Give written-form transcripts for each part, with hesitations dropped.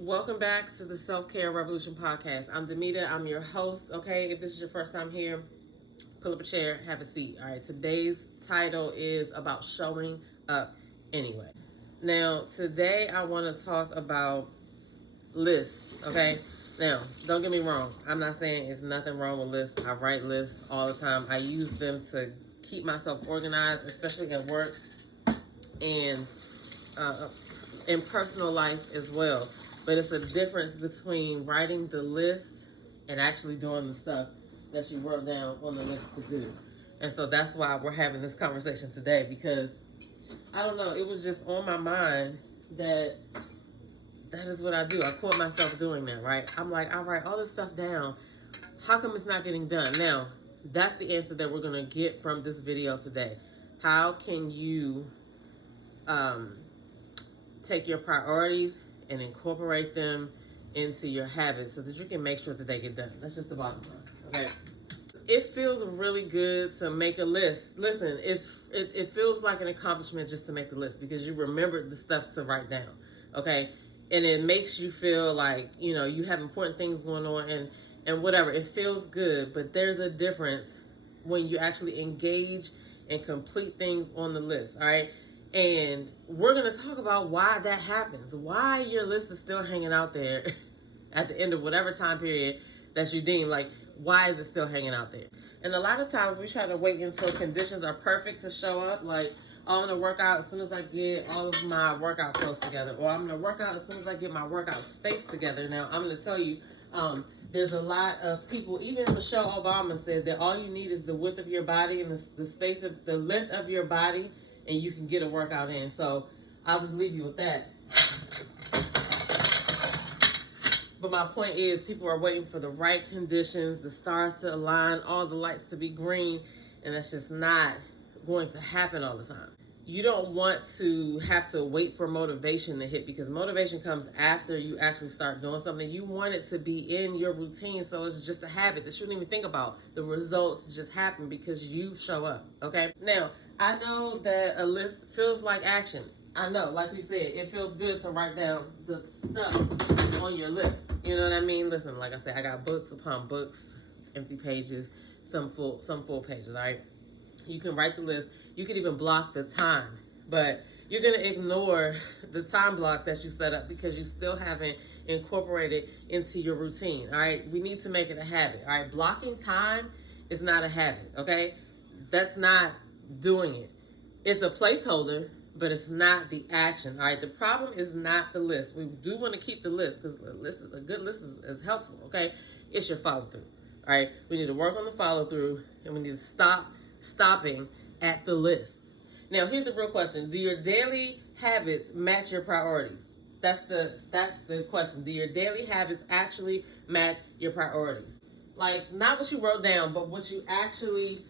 Welcome back to the Self-Care Revolution podcast. I'm Demita. I'm your host. Okay, if this is your first time here, pull up a chair, have a seat. All right, today's title is about showing up anyway. Now, today I want to talk about lists. Okay, now don't get me wrong. I'm not saying there's nothing wrong with lists. I write lists all the time. I use them to keep myself organized, especially at work and in personal life as well. But it's a difference between writing the list and actually doing the stuff that you wrote down on the list to do. And so that's why we're having this conversation today, because I don't know, it was just on my mind that is what I do. I caught myself doing that, right? I'm like, I write all this stuff down. How come it's not getting done? Now, that's the answer that we're going to get from this video today. How can you take your priorities and incorporate them into your habits so that you can make sure that they get done? That's just the bottom line, okay? It feels really good to make a list. Listen, it feels like an accomplishment just to make the list because you remembered the stuff to write down, okay? And it makes you feel like, you know, you have important things going on and whatever. It feels good, but there's a difference when you actually engage and complete things on the list, all right? And we're going to talk about why that happens, why your list is still hanging out there at the end of whatever time period that you deem. Like, why is it still hanging out there? And a lot of times we try to wait until conditions are perfect to show up. Like, oh, I'm going to work out as soon as I get all of my workout clothes together. Or I'm going to work out as soon as I get my workout space together. Now, I'm going to tell you, there's a lot of people, even Michelle Obama said that all you need is the width of your body and the space of the length of your body, and you can get a workout in. So I'll just leave you with that. But my point is, people are waiting for the right conditions, the stars to align, all the lights to be green, and that's just not going to happen all the time. You don't want to have to wait for motivation to hit, because motivation comes after you actually start doing something. You want it to be in your routine, so it's just a habit that you shouldn't even think about. The results just happen because you show up, okay? Now, I know that a list feels like action. I know, like we said, it feels good to write down the stuff on your list. You know what I mean? Listen, like I said, I got books upon books, empty pages, some full pages, all right? You can write the list. You can even block the time, but you're going to ignore the time block that you set up because you still haven't incorporated into your routine, all right? We need to make it a habit, all right? Blocking time is not a habit, okay? That's not doing it. It's a placeholder, but it's not the action, all right? The problem is not the list. We do want to keep the list because a good list is helpful, okay? It's your follow-through, all right? We need to work on the follow-through, and we need to stop stopping at the list. Now, here's the real question. Do your daily habits match your priorities? That's the question. Do your daily habits actually match your priorities? Like, not what you wrote down, but what you actually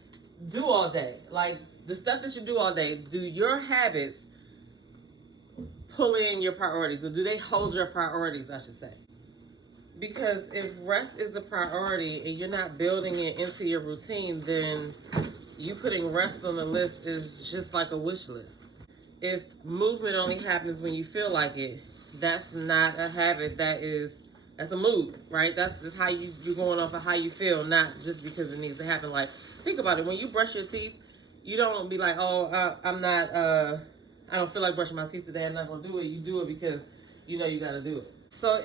do all day. Like, the stuff that you do all day, do your habits pull in your priorities, or do they hold your priorities, I should say? Because if rest is a priority and you're not building it into your routine, then you putting rest on the list is just like a wish list. If movement only happens when you feel like it, that's not a habit. That's a mood, right? That's just how you're going off of how you feel, not just because it needs to happen. Like, think about it. When you brush your teeth, you don't be like, oh, I don't feel like brushing my teeth today. I'm not going to do it. You do it because you know you got to do it. So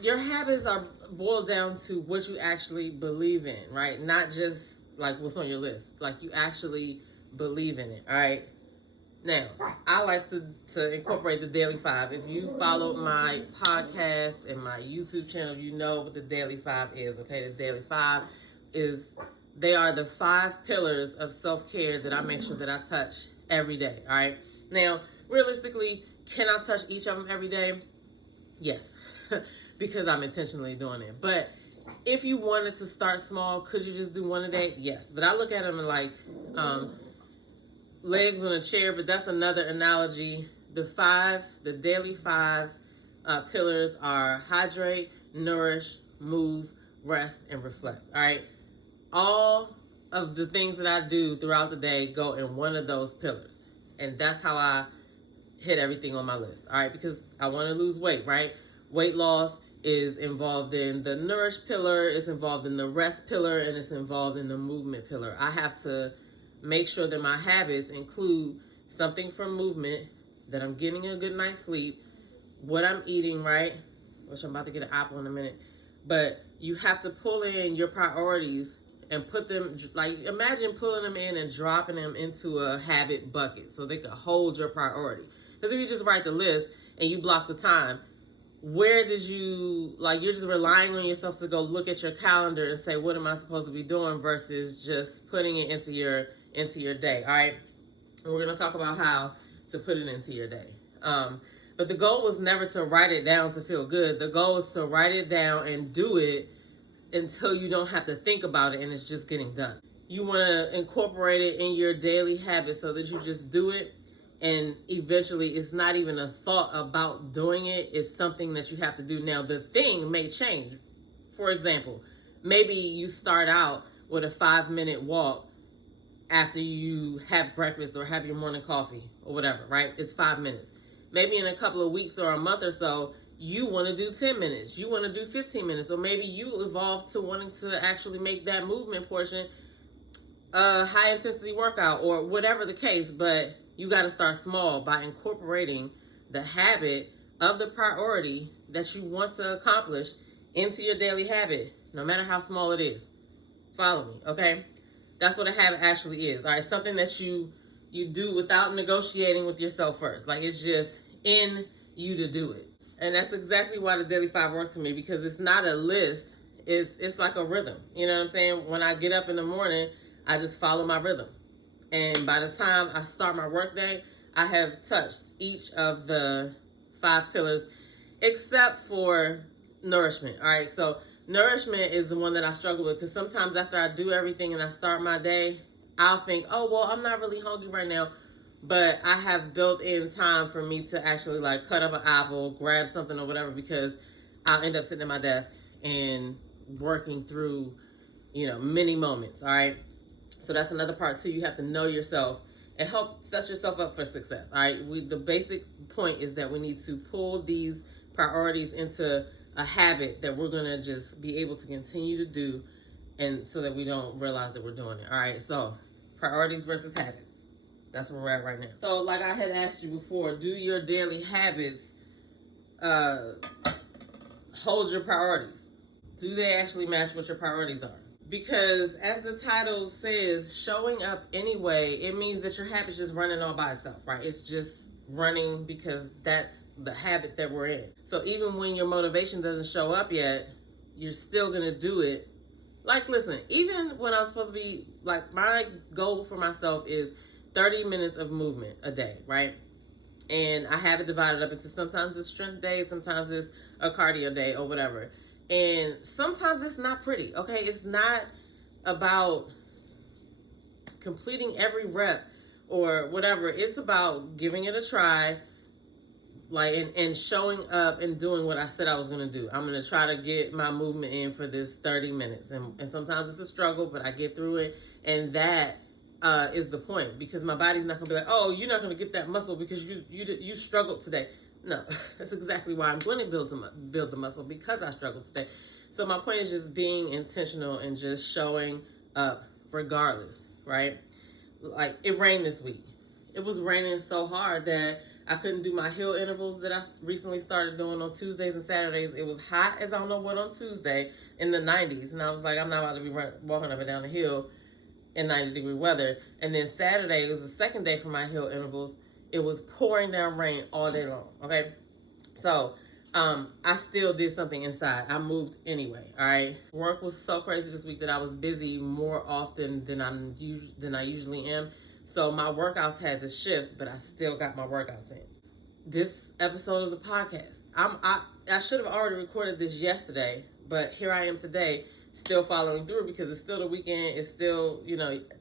your habits are boiled down to what you actually believe in, right? Not just like what's on your list. Like, you actually believe in it, all right? Now, I like to incorporate the Daily 5. If you follow my podcast and my YouTube channel, you know what the Daily 5 is, okay? The Daily 5 they are the 5 pillars of self-care that I make sure that I touch every day, all right? Now, realistically, can I touch each of them every day? Yes, because I'm intentionally doing it. But if you wanted to start small, could you just do one a day? Yes. But I look at them like legs on a chair, but that's another analogy. The daily 5 pillars are hydrate, nourish, move, rest, and reflect. All right. All of the things that I do throughout the day go in one of those pillars. And that's how I hit everything on my list. All right. Because I want to lose weight, right? Weight loss is involved in the nourish pillar, it's involved in the rest pillar, and it's involved in the movement pillar. I have to make sure that my habits include something from movement, that I'm getting a good night's sleep, what I'm eating, right? Which I'm about to get an apple in a minute. But you have to pull in your priorities and put them, like, imagine pulling them in and dropping them into a habit bucket so they can hold your priority. Because if you just write the list and you block the time, where did you, like, you're just relying on yourself to go look at your calendar and say, what am I supposed to be doing, versus just putting it into your day. All right. And we're going to talk about how to put it into your day. But the goal was never to write it down to feel good. The goal is to write it down and do it until you don't have to think about it and it's just getting done. You want to incorporate it in your daily habits so that you just do it, and eventually it's not even a thought about doing it. It's something that you have to do. Now, the thing may change. For example, maybe you start out with a 5-minute walk after you have breakfast or have your morning coffee or whatever, right? It's 5 minutes. Maybe in a couple of weeks or a month or so, you want to do 10 minutes. You want to do 15 minutes. Or maybe you evolve to wanting to actually make that movement portion a high intensity workout or whatever the case. But you got to start small by incorporating the habit of the priority that you want to accomplish into your daily habit, no matter how small it is. Follow me, okay? That's what a habit actually is. All right, something that you do without negotiating with yourself first. Like, it's just in you to do it. And that's exactly why the Daily 5 works for me, because it's not a list. It's like a rhythm. You know what I'm saying? When I get up in the morning, I just follow my rhythm. And by the time I start my workday, I have touched each of the 5 pillars except for nourishment. All right, so nourishment is the one that I struggle with, because sometimes after I do everything and I start my day, I'll think, oh, well, I'm not really hungry right now. But I have built in time for me to actually, like, cut up an apple, grab something or whatever, because I'll end up sitting at my desk and working through, many moments. All right. So that's another part too. You have to know yourself and help set yourself up for success. All right. The basic point is that we need to pull these priorities into a habit that we're going to just be able to continue to do, and so that we don't realize that we're doing it. All right. So priorities versus habits. That's where we're at right now. So, like I had asked you before, do your daily habits hold your priorities? Do they actually match what your priorities are? Because as the title says, showing up anyway, it means that your habit's just running all by itself, right? It's just running because that's the habit that we're in. So even when your motivation doesn't show up yet, you're still going to do it. Like, listen, even when I'm supposed to be, like, my goal for myself is 30 minutes of movement a day, right? And I have it divided up into, sometimes it's strength day, sometimes it's a cardio day or whatever. And sometimes it's not pretty, okay? It's not about completing every rep or whatever. It's about giving it a try, like, and showing up and doing what I said I was going to do. I'm going to try to get my movement in for this 30 minutes. And sometimes it's a struggle, but I get through it. And that is the point, because my body's not going to be like, oh, you're not going to get that muscle because you struggled today. No, that's exactly why I'm going to build the muscle, because I struggled today. So my point is just being intentional and just showing up regardless, right? Like, it rained this week. It was raining so hard that I couldn't do my hill intervals that I recently started doing on Tuesdays and Saturdays. It was hot as I don't know what on Tuesday in the 90s. And I was like, I'm not about to be walking up and down the hill in 90-degree weather. And then Saturday, it was the second day for my hill intervals. It was pouring down rain all day long, okay? So I still did something inside. I moved anyway, all right? Work was so crazy this week that I was busy more often than I usually am. So my workouts had to shift, but I still got my workouts in. This episode of the podcast, I should have already recorded this yesterday, but here I am today, still following through, because it's still the weekend. It's still,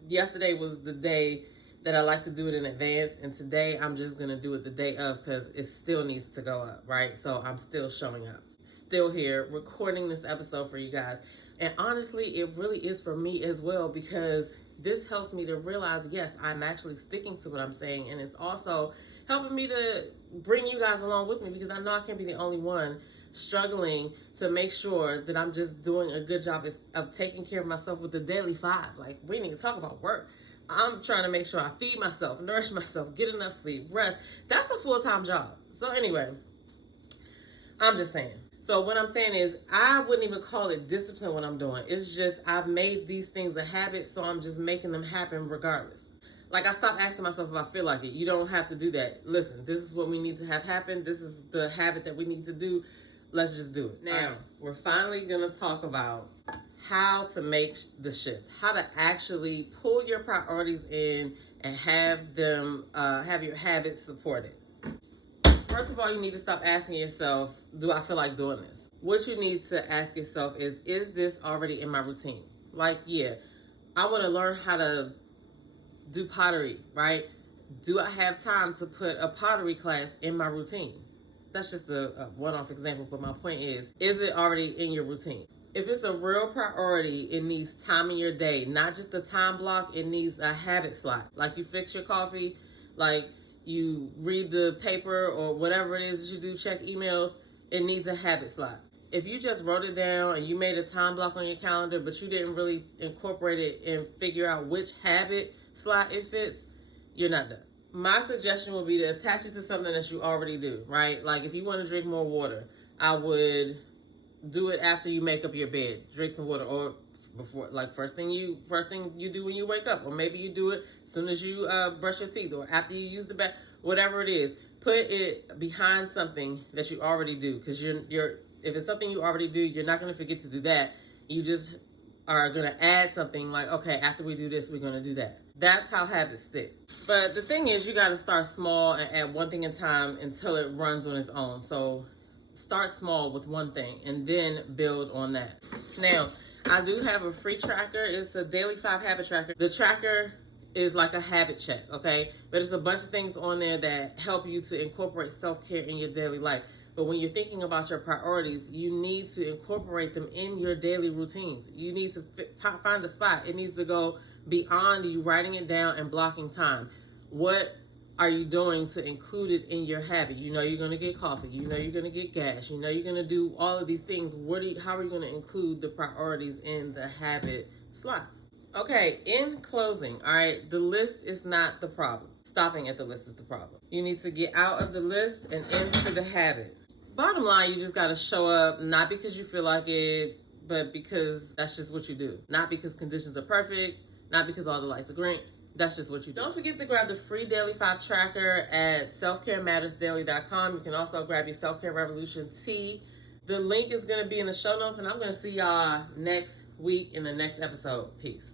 yesterday was the day that I like to do it in advance, and today I'm just going to do it the day of, because it still needs to go up, right? So I'm still showing up, still here, recording this episode for you guys. And honestly, it really is for me as well, because this helps me to realize, yes, I'm actually sticking to what I'm saying, and it's also helping me to bring you guys along with me, because I know I can't be the only one struggling to make sure that I'm just doing a good job of taking care of myself with the daily 5. Like, we need to talk about work. I'm trying to make sure I feed myself, nourish myself, get enough sleep, rest. That's a full-time job. So anyway, I'm just saying. So what I'm saying is, I wouldn't even call it discipline what I'm doing. It's just I've made these things a habit, so I'm just making them happen regardless. Like, I stopped asking myself if I feel like it. You don't have to do that. Listen, this is what we need to have happen. This is the habit that we need to do. Let's just do it. Now, we're finally going to talk about how to make the shift, how to actually pull your priorities in and have them, have your habits supported. First of all, you need to stop asking yourself, do I feel like doing this? What you need to ask yourself is this already in my routine? Like, yeah, I want to learn how to do pottery, right? Do I have time to put a pottery class in my routine? That's just a one-off example, but my point is it already in your routine? If it's a real priority, it needs time in your day, not just a time block. It needs a habit slot. Like, you fix your coffee, like you read the paper or whatever it is that you do, check emails, it needs a habit slot. If you just wrote it down and you made a time block on your calendar, but you didn't really incorporate it and figure out which habit slot it fits, you're not done. My suggestion would be to attach it to something that you already do, right? Like, if you want to drink more water, I would do it after you make up your bed. Drink some water, or before, like first thing you do when you wake up, or maybe you do it as soon as you brush your teeth, or after you use the bath. Whatever it is, put it behind something that you already do, because you're if it's something you already do, you're not going to forget to do that. You just are going to add something like, okay, after we do this, we're going to do that. That's how habits stick. But the thing is, you got to start small and add one thing at a time until it runs on its own. So start small with one thing and then build on that. Now, I do have a free tracker. It's a daily 5 habit tracker. The tracker is like a habit check, okay? But it's a bunch of things on there that help you to incorporate self-care in your daily life. But when you're thinking about your priorities, you need to incorporate them in your daily routines. You need to find a spot. It needs to go beyond you writing it down and blocking time. What are you doing to include it in your habit? You know you're going to get coffee. You know you're going to get gas. You know you're going to do all of these things. How are you going to include the priorities in the habit slots? Okay, in closing, all right, the list is not the problem. Stopping at the list is the problem. You need to get out of the list and into the habit. Bottom line, you just got to show up, not because you feel like it, but because that's just what you do. Not because conditions are perfect, not because all the lights are green. That's just what you do. Don't forget to grab the free Daily 5 tracker at selfcaremattersdaily.com. You can also grab your Self-Care Revolution tee. The link is going to be in the show notes, and I'm going to see y'all next week in the next episode. Peace.